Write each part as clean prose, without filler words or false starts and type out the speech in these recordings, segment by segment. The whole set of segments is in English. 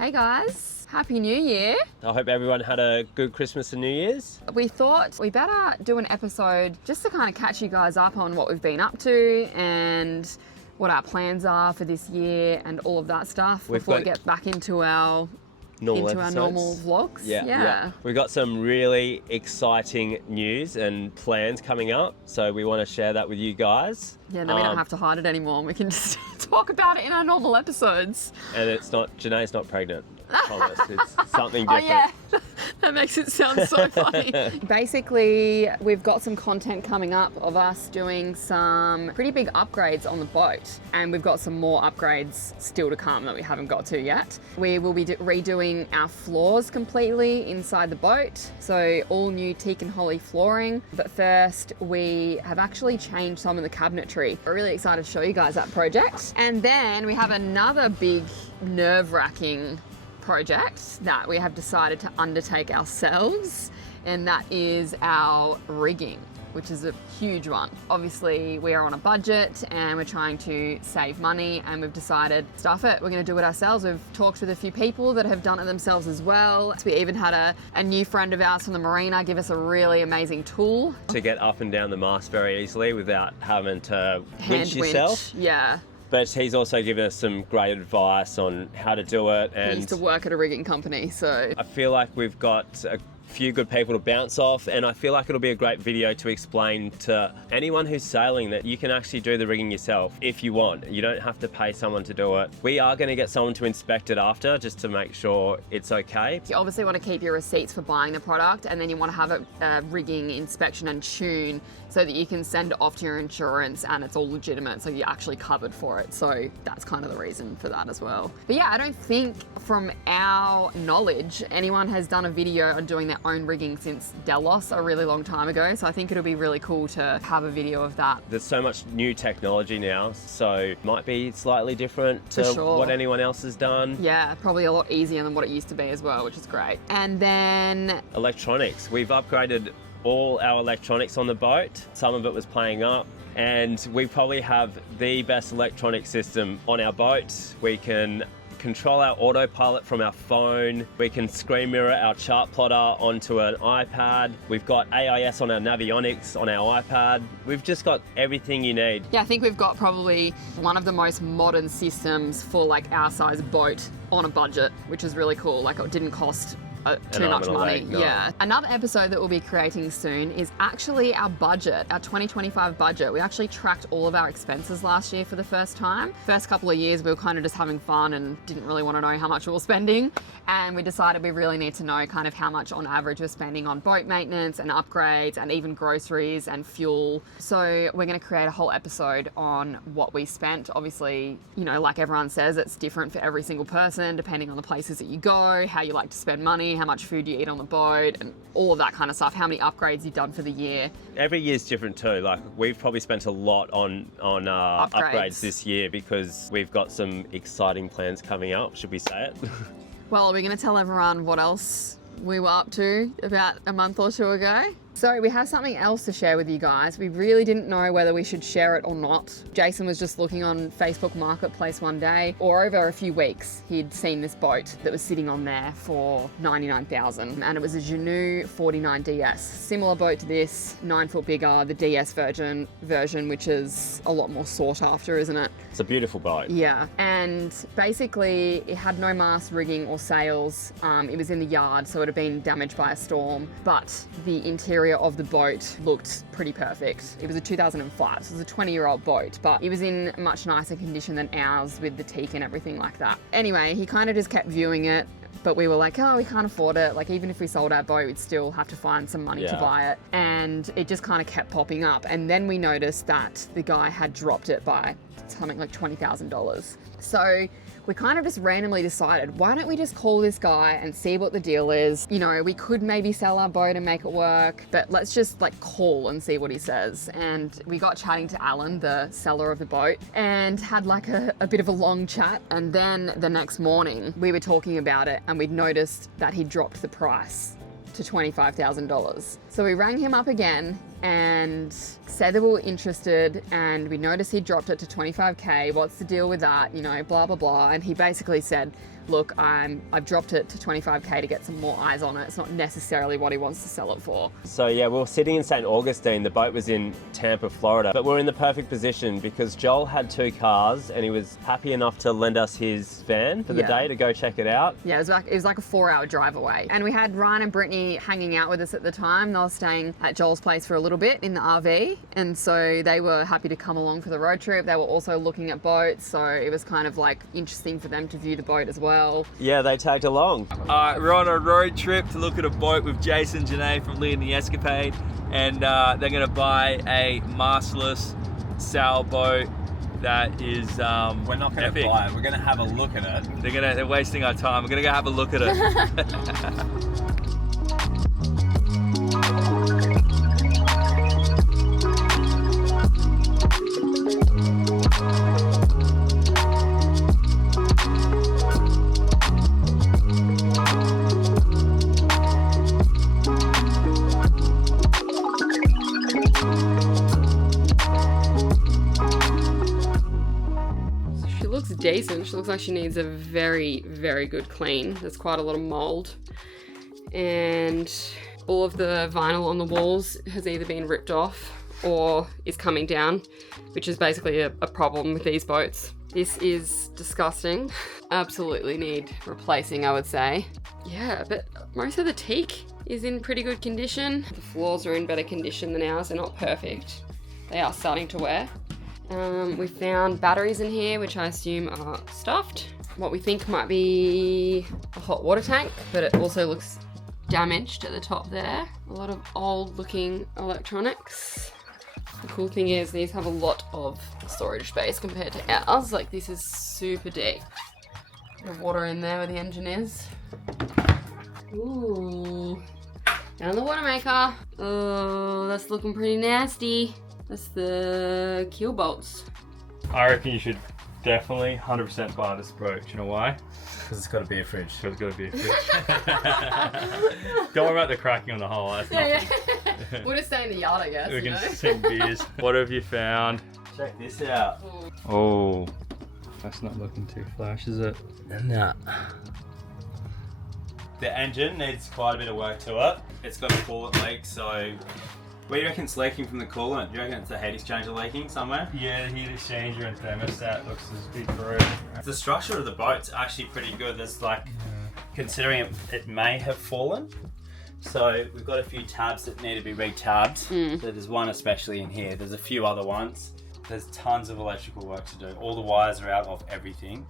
Hey guys, Happy New Year. I hope everyone had a good Christmas and New Year's. We thought we better do an episode just to kind of catch you guys up on what we've been up to and what our plans are for this year and all of that stuff before we get back into our normal vlogs. Yeah. We've got some really exciting news and plans coming up, so we want to share that with you guys. Yeah, no, we don't have to hide it anymore. We can just talk about it in our normal episodes. And it's not, Janae's not pregnant, I promise. It's something different. Oh yeah, that makes it sound so funny. Basically, we've got some content coming up of us doing some pretty big upgrades on the boat. And we've got some more upgrades still to come that we haven't got to yet. We will be redoing our floors completely inside the boat. So all new teak and holly flooring. But first, we have actually changed some of the cabinetry. We're really excited to show you guys that project. And then we have another big nerve-wracking project that we have decided to undertake ourselves, and that is our rigging, which is a huge one. Obviously, we are on a budget and we're trying to save money, and we've decided, stuff it, we're gonna do it ourselves. We've talked with a few people that have done it themselves as well. So we even had a new friend of ours from the marina give us a really amazing tool. To get up and down the mast very easily without having to winch yourself. Yeah. But he's also given us some great advice on how to do it. And he used to work at a rigging company, so. I feel like we've got a few good people to bounce off, and I feel like it'll be a great video to explain to anyone who's sailing that you can actually do the rigging yourself if you want. You don't have to pay someone to do it. We are going to get someone to inspect it after, just to make sure it's okay. You obviously want to keep your receipts for buying the product, and then you want to have a rigging inspection and tune so that you can send it off to your insurance and it's all legitimate, so you're actually covered for it. So that's kind of the reason for that as well. But yeah, I don't think from our knowledge anyone has done a video on doing their own rigging since Delos a really long time ago, so I think it'll be really cool to have a video of that. There's so much new technology now, so it might be slightly different to what anyone else has done. Yeah, probably a lot easier than what it used to be as well, which is great. And then electronics. We've upgraded all our electronics on the boat. Some of it was playing up, and we probably have the best electronic system on our boat. We can control our autopilot from our phone. We can screen mirror our chart plotter onto an iPad. We've got AIS on our Navionics on our iPad. We've just got everything you need. Yeah, I think we've got probably one of the most modern systems for like our size boat on a budget, which is really cool. Like, it didn't cost too much money. No. Yeah. Another episode that we'll be creating soon is actually our budget, our 2025 budget. We actually tracked all of our expenses last year for the first time. First couple of years we were kind of just having fun and didn't really want to know how much we were spending, and we decided we really need to know kind of how much on average we're spending on boat maintenance and upgrades and even groceries and fuel. So we're going to create a whole episode on what we spent. Obviously, you know, like everyone says, it's different for every single person depending on the places that you go, how you like to spend money, how much food you eat on the boat, and all of that kind of stuff, how many upgrades you've done for the year. Every year's different too. Like, we've probably spent a lot on upgrades this year because we've got some exciting plans coming up. Should we say it? Well, are we going to tell everyone what else we were up to about a month or two ago? So we have something else to share with you guys. We really didn't know whether we should share it or not. Jason was just looking on Facebook Marketplace one day, or over a few weeks, he'd seen this boat that was sitting on there for $99,000, and it was a Genu 49DS. Similar boat to this, 9 foot bigger, the DS version, which is a lot more sought after, isn't it? It's a beautiful boat. Yeah, and basically it had no mast rigging or sails. It was in the yard, so it had been damaged by a storm, but the interior of the boat looked pretty perfect. It was a 2005, so it was a 20-year-old boat, but it was in much nicer condition than ours with the teak and everything like that. Anyway, he kind of just kept viewing it, but we were like, oh, we can't afford it. Like, even if we sold our boat, we'd still have to find some money to buy it. And it just kind of kept popping up. And then we noticed that the guy had dropped it by something like $20,000. So we kind of just randomly decided, why don't we just call this guy and see what the deal is? You know, we could maybe sell our boat and make it work, but let's just like call and see what he says. And we got chatting to Alan, the seller of the boat, and had like a bit of a long chat. And then the next morning we were talking about it, and we'd noticed that he dropped the price to $25,000. So we rang him up again and said that we were interested, and we noticed he dropped it to 25K. What's the deal with that? You know, blah, blah, blah. And he basically said, look, I've dropped it to 25k to get some more eyes on it. It's not necessarily what he wants to sell it for. So yeah, we were sitting in St. Augustine. The boat was in Tampa, Florida, but we're in the perfect position because Joel had 2 cars and he was happy enough to lend us his van for the day to go check it out. Yeah, it was like a 4-hour drive away. And we had Ryan and Brittany hanging out with us at the time. They were staying at Joel's place for a little bit in the RV. And so they were happy to come along for the road trip. They were also looking at boats. So it was kind of like interesting for them to view the boat as well. Yeah, they tagged along. We're on a road trip to look at a boat with Jason and Janae from Lee and the Escapade. And they're gonna buy a mastless sailboat that is We're not going to buy it, we're going to have a look at it. They're wasting our time. We're gonna go have a look at it. Decent. She looks like she needs a very, very good clean. There's quite a lot of mold, and all of the vinyl on the walls has either been ripped off or is coming down, which is basically a problem with these boats. This is disgusting. Absolutely need replacing, I would say. Yeah, but most of the teak is in pretty good condition. The floors are in better condition than ours. They're not perfect. They are starting to wear. We found batteries in here, which I assume are stuffed. What we think might be a hot water tank, but it also looks damaged at the top there. A lot of old looking electronics. The cool thing is these have a lot of storage space compared to ours. Like, this is super deep. Bit of water in there where the engine is. Ooh. Down the water maker. Oh, that's looking pretty nasty. That's the keel bolts. I reckon you should definitely 100% buy this boat. Do you know why? Because it's got to be a fridge. It's got to be a fridge. Don't worry about the cracking on the hull. That's nothing. Yeah. We'll just stay in the yard, I guess. We can sing beers. What have you found? Check this out. Oh, that's not looking too flash, is it? Nah. The engine needs quite a bit of work to it. It's got a coolant leak, so where do you reckon it's leaking from the coolant? Do you reckon it's the heat exchanger leaking somewhere? Yeah, the heat exchanger and thermostat looks as big through. The structure of the boat's actually pretty good. There's like, considering it may have fallen. So we've got a few tabs that need to be re-tabbed. So there's one especially in here. There's a few other ones. There's tons of electrical work to do. All the wires are out of everything.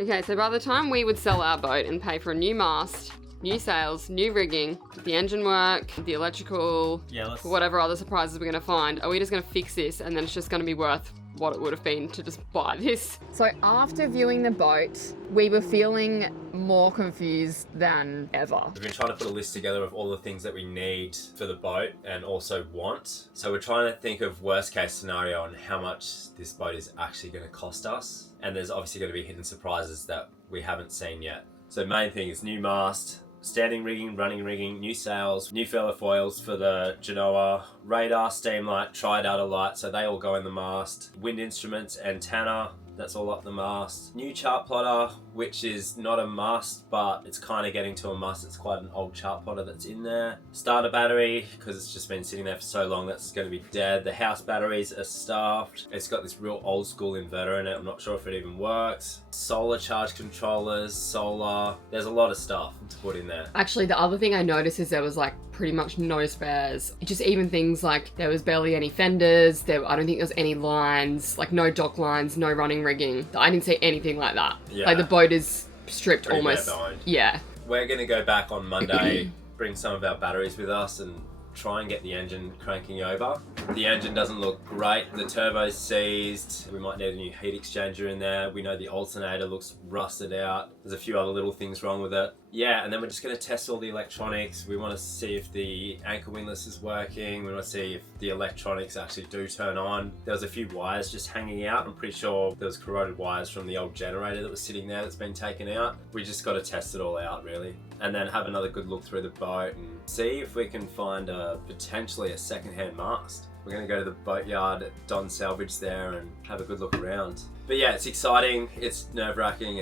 Okay, so by the time we would sell our boat and pay for a new mast, new sails, new rigging, the engine work, the electrical, whatever other surprises we're going to find, are we just going to fix this and then it's just going to be worth what it would have been to just buy this? So after viewing the boat, we were feeling more confused than ever. We've been trying to put a list together of all the things that we need for the boat and also want. So we're trying to think of worst case scenario on how much this boat is actually going to cost us. And there's obviously going to be hidden surprises that we haven't seen yet. So main thing is new mast, standing rigging, running rigging, new sails, new fella foils for the Genoa, radar, steam light, tri-data light, so they all go in the mast, wind instruments, antenna, that's all up the mast. New chart plotter, which is not a mast, but it's kind of getting to a mast. It's quite an old chart plotter that's in there. Starter battery, because it's just been sitting there for so long, that's going to be dead. The house batteries are stuffed. It's got this real old school inverter in it. I'm not sure if it even works. Solar charge controllers, solar. There's a lot of stuff to put in there. Actually, the other thing I noticed is there was like pretty much no spares. Just even things like there was barely any fenders. I don't think there was any lines, like no dock lines, no running rigging. I didn't see anything like that. Yeah. Like the boat is stripped Pretty almost. bare boned. Yeah. We're going to go back on Monday, bring some of our batteries with us and try and get the engine cranking over. The engine doesn't look great. The turbo's seized. We might need a new heat exchanger in there. We know the alternator looks rusted out. There's a few other little things wrong with it. Yeah, and then we're just going to test all the electronics. We want to see if the anchor windlass is working. We want to see if the electronics actually do turn on. There was a few wires just hanging out. I'm pretty sure there was corroded wires from the old generator that was sitting there that's been taken out. We just got to test it all out, really. And then have another good look through the boat and see if we can find potentially a second-hand mast. We're going to go to the boatyard at Salvaged there and have a good look around. But yeah, it's exciting. It's nerve-wracking.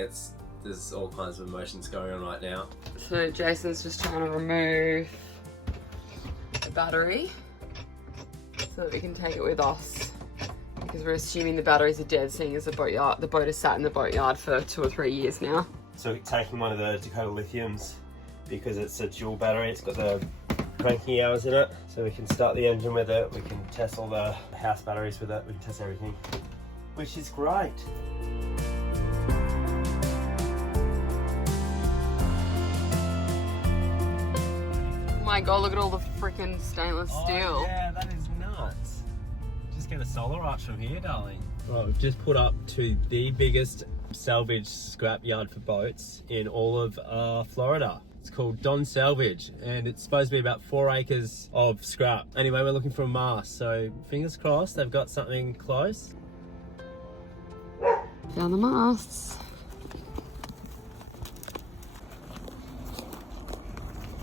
there's all kinds of emotions going on right now. So Jason's just trying to remove the battery so that we can take it with us. Because we're assuming the batteries are dead, seeing as the boat has sat in the boatyard for 2 or 3 years now. So we're taking one of the Dakota Lithiums because it's a dual battery. It's got the cranking hours in it, so we can start the engine with it. We can test all the house batteries with it. We can test everything, which is great. Oh my god, look at all the freaking stainless steel. Oh yeah, that is nuts. Just get a solar arch from here, darling. Right, we've just put up to the biggest salvage scrap yard for boats in all of Florida. It's called Don Salvage, and it's supposed to be about 4 acres of scrap. Anyway, we're looking for a mast, so fingers crossed they've got something close. Found the masts.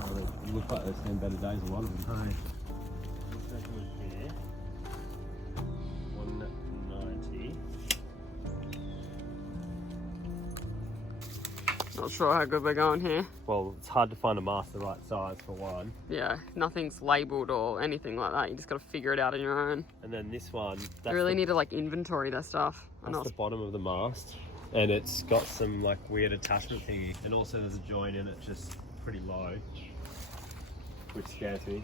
Oh, they look like they've seen better days, a lot of them, hey? Here. 190. Not sure how good we're going here. Well, it's hard to find a mast the right size for one. Yeah, nothing's labelled or anything like that. You just got to figure it out on your own. And then this one, You really need to like inventory that stuff. that's the bottom of the mast, and it's got some like weird attachment thingy, and also there's a joint in it just pretty low, which scares me.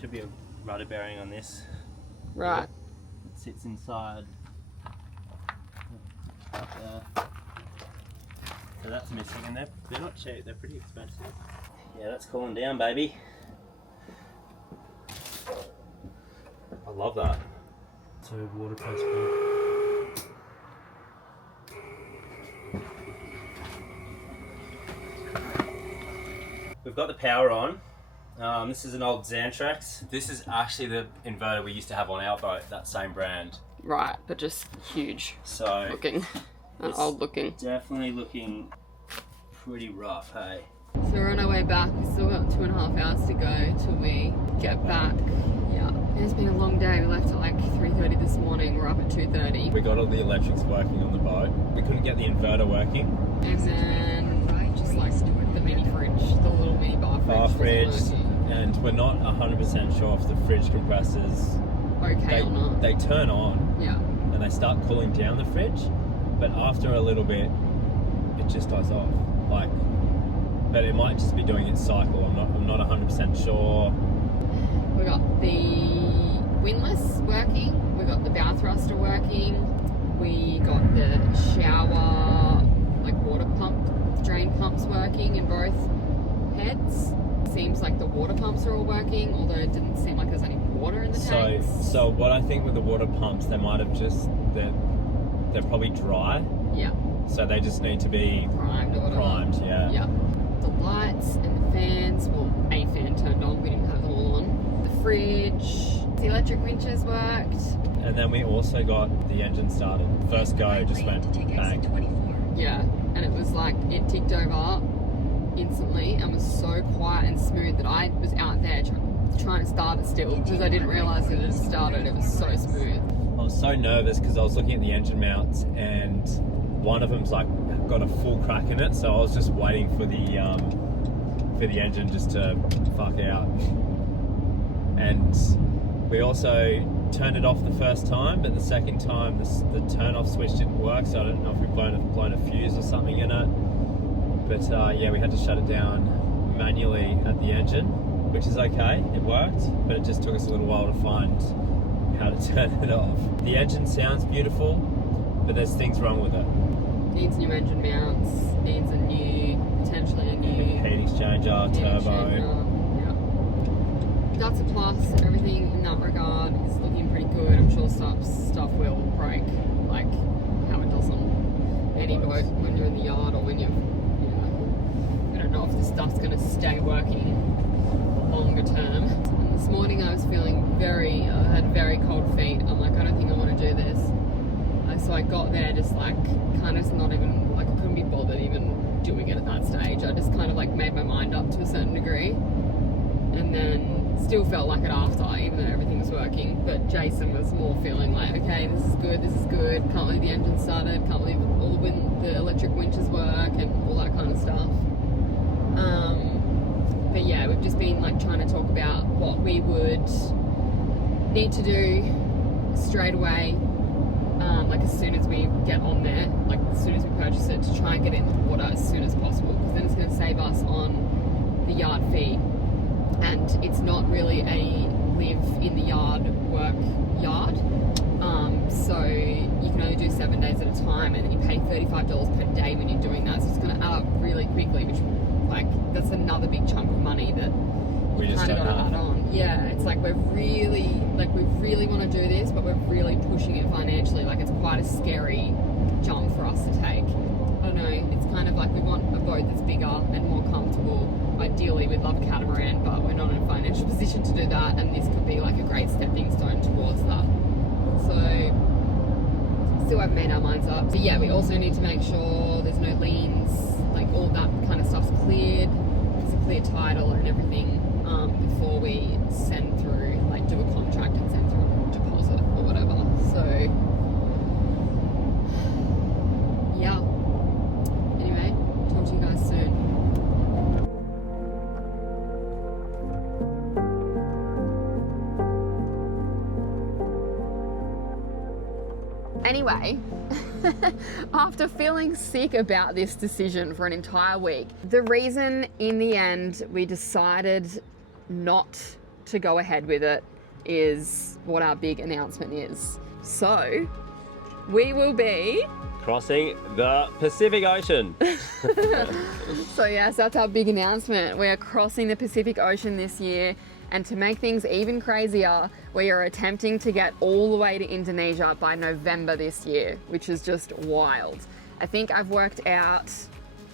Should be a rudder bearing on this. Right. It sits inside. Right there. So that's missing, and they're not cheap, they're pretty expensive. Yeah, that's cooling down, baby. I love that. So waterproof boat. We've got the power on. This is an old Xantrex. This is actually the inverter we used to have on our boat, that same brand. Right, but just huge So looking. it's Old looking. Definitely looking pretty rough, hey? So we're on our way back. We've still got 2.5 hours to go till we get back. Yeah. It's been a long day. We left at like 3:30 this morning. We're up at 2:30. We got all the electrics working on the boat. We couldn't get the inverter working. And then just like the mini fridge, the little mini bar fridge. wasn't working. And we're not 100% sure if the fridge compressors, Okay or not. they turn on Yeah. and they start cooling down the fridge, but after a little bit, it just dies off. But it might just be doing its cycle. I'm not 100% sure. We got the windlass working. We got the bow thruster working. We got the shower, like water pump, drain pumps working in both heads. Seems like the water pumps are all working, although it didn't seem like there's any water in the tanks. So what I think with the water pumps, they might have they're probably dry. Yeah. So they just need to be Primed or whatever. primed, yeah. Yeah. The lights and the fans, well, a fan turned on, we didn't have them all on. The fridge, the electric winches worked. And then we also got the engine started. First go, just went bang. Yeah, and it was like, it ticked over instantly and was so quiet and smooth that I was out there trying to start it still because I didn't realise that it had started. It was so smooth. I was so nervous because I was looking at the engine mounts and one of them's like got a full crack in it, so I was just waiting for the engine just to fuck out. And we also turned it off the first time, but the second time the turn off switch didn't work, so I don't know if we've blown a fuse or something in it. But yeah, we had to shut it down manually at the engine, which is okay, it worked, but it just took us a little while to find how to turn it off. The engine sounds beautiful, but there's things wrong with it. Needs new engine mounts, needs potentially a new heat exchanger, turbo. Yeah. That's a plus. Everything in that regard is looking pretty good. I'm sure stuff will break, like how it does on any boat when you're in the yard or when you're, I don't know if the stuff's going to stay working longer term. And this morning I was feeling I had very cold feet. I'm like, I don't think I want to do this. So I got there just like kind of not even, like I couldn't be bothered even doing it at that stage. I just kind of like made my mind up to a certain degree and then still felt like it after, even though everything was working. But Jason was more feeling like, okay, this is good, can't believe the engine started, can't believe all the the electric winches work and all that kind of stuff. But yeah, we've just been like trying to talk about what we would need to do straight away, like as soon as we get on there, like as soon as we purchase it, to try and get it in the water as soon as possible, because then it's going to save us on the yard fee. And it's not really a live in the yard work yard, so you can only do 7 days at a time, and then you pay $35 per day when you're doing that, so it's going to add up really quickly, which like that's another big chunk of money that We you just kind of don't got to have. add on. Yeah, it's like we really want to do this, but we're really pushing it financially. Like it's quite a scary jump for us to take. I don't know, it's kind of like we want a boat that's bigger and more comfortable. Ideally we'd love a catamaran, but we're not in a financial position to do that, and this could be like a great stepping stone towards that. So still haven't made our minds up. But yeah, we also need to make sure there's no liens, like all that kind of stuff's cleared. There's a clear title and everything before we send through, like do a contract and send through a deposit or whatever. So yeah. Anyway, talk to you guys soon. Anyway, after feeling sick about this decision for an entire week, the reason in the end we decided not to go ahead with it is what our big announcement is. So, we will be... Crossing the Pacific Ocean. So yes, that's our big announcement. We are crossing the Pacific Ocean this year, and to make things even crazier, we are attempting to get all the way to Indonesia by November this year, which is just wild. I think I've worked out,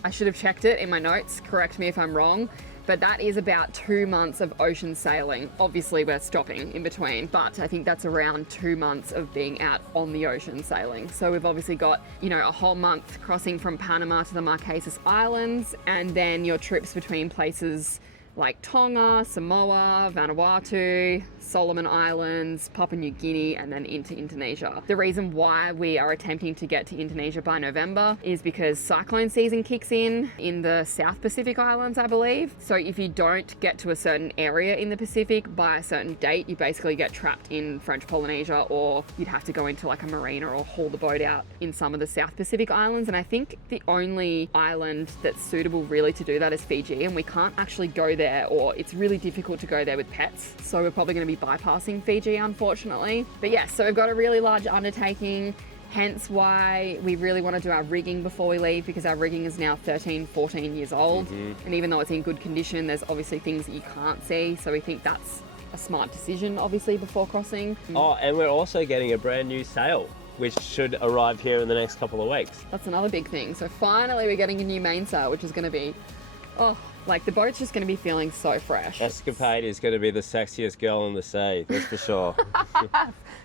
I should have checked it in my notes, correct me if I'm wrong, but that is about 2 months of ocean sailing. Obviously we're stopping in between, but I think that's around 2 months of being out on the ocean sailing. So we've obviously got, you know, a whole month crossing from Panama to the Marquesas Islands, and then your trips between places like Tonga, Samoa, Vanuatu, Solomon Islands, Papua New Guinea, and then into Indonesia. The reason why we are attempting to get to Indonesia by November is because cyclone season kicks in the South Pacific Islands, I believe. So if you don't get to a certain area in the Pacific by a certain date, you basically get trapped in French Polynesia, or you'd have to go into like a marina or haul the boat out in some of the South Pacific Islands. And I think the only island that's suitable really to do that is Fiji, and we can't actually go there, or it's really difficult to go there with pets. So we're probably going to be bypassing Fiji, unfortunately. But yes, so we've got a really large undertaking, hence why we really want to do our rigging before we leave, because our rigging is now 13, 14 years old. And even though it's in good condition, there's obviously things that you can't see. So we think that's a smart decision, obviously, before crossing. Oh, and we're also getting a brand new sail, which should arrive here in the next couple of weeks. That's another big thing. So finally we're getting a new mainsail, which is going to be, oh, like the boat's just going to be feeling so fresh. Escapade is going to be the sexiest girl in the sea, that's for sure.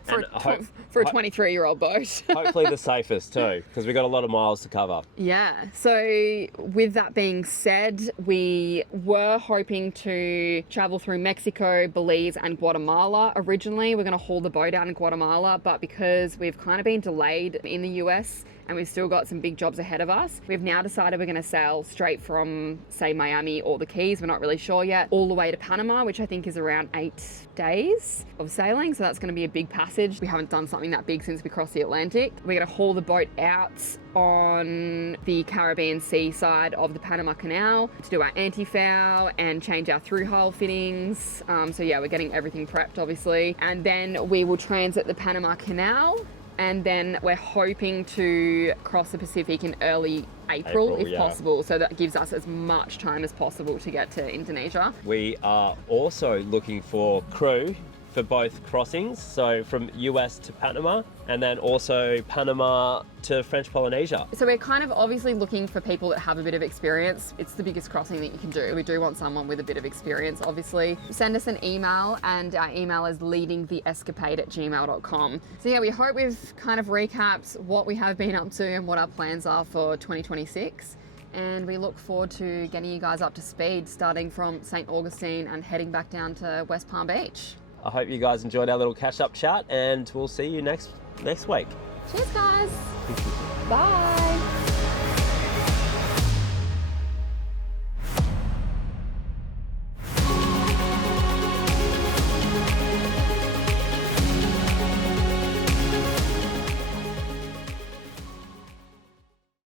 For a 23-year-old boat. Hopefully the safest too, because we've got a lot of miles to cover. Yeah, so with that being said, we were hoping to travel through Mexico, Belize and Guatemala originally. We're going to haul the boat out in Guatemala, but because we've kind of been delayed in the US and we've still got some big jobs ahead of us, we've now decided we're going to sail straight from, say, Miami or the Keys, we're not really sure yet, all the way to Panama, which I think is around 8 days of sailing. So that's going to be a big passage. We haven't done something that big since we crossed the Atlantic. We're going to haul the boat out on the Caribbean Sea side of the Panama Canal to do our anti-foul and change our through-hull fittings. So yeah, we're getting everything prepped, obviously. And then we will transit the Panama Canal, and then we're hoping to cross the Pacific in early April if possible. So that gives us as much time as possible to get to Indonesia. We are also looking for crew for both crossings, so from US to Panama, and then also Panama to French Polynesia. So we're kind of obviously looking for people that have a bit of experience. It's the biggest crossing that you can do. We do want someone with a bit of experience, obviously. Send us an email, and our email is leadingtheescapade@gmail.com. So yeah, we hope we've kind of recapped what we have been up to and what our plans are for 2026. And we look forward to getting you guys up to speed, starting from St. Augustine and heading back down to West Palm Beach. I hope you guys enjoyed our little catch-up chat, and we'll see you next week. Cheers, guys. Bye.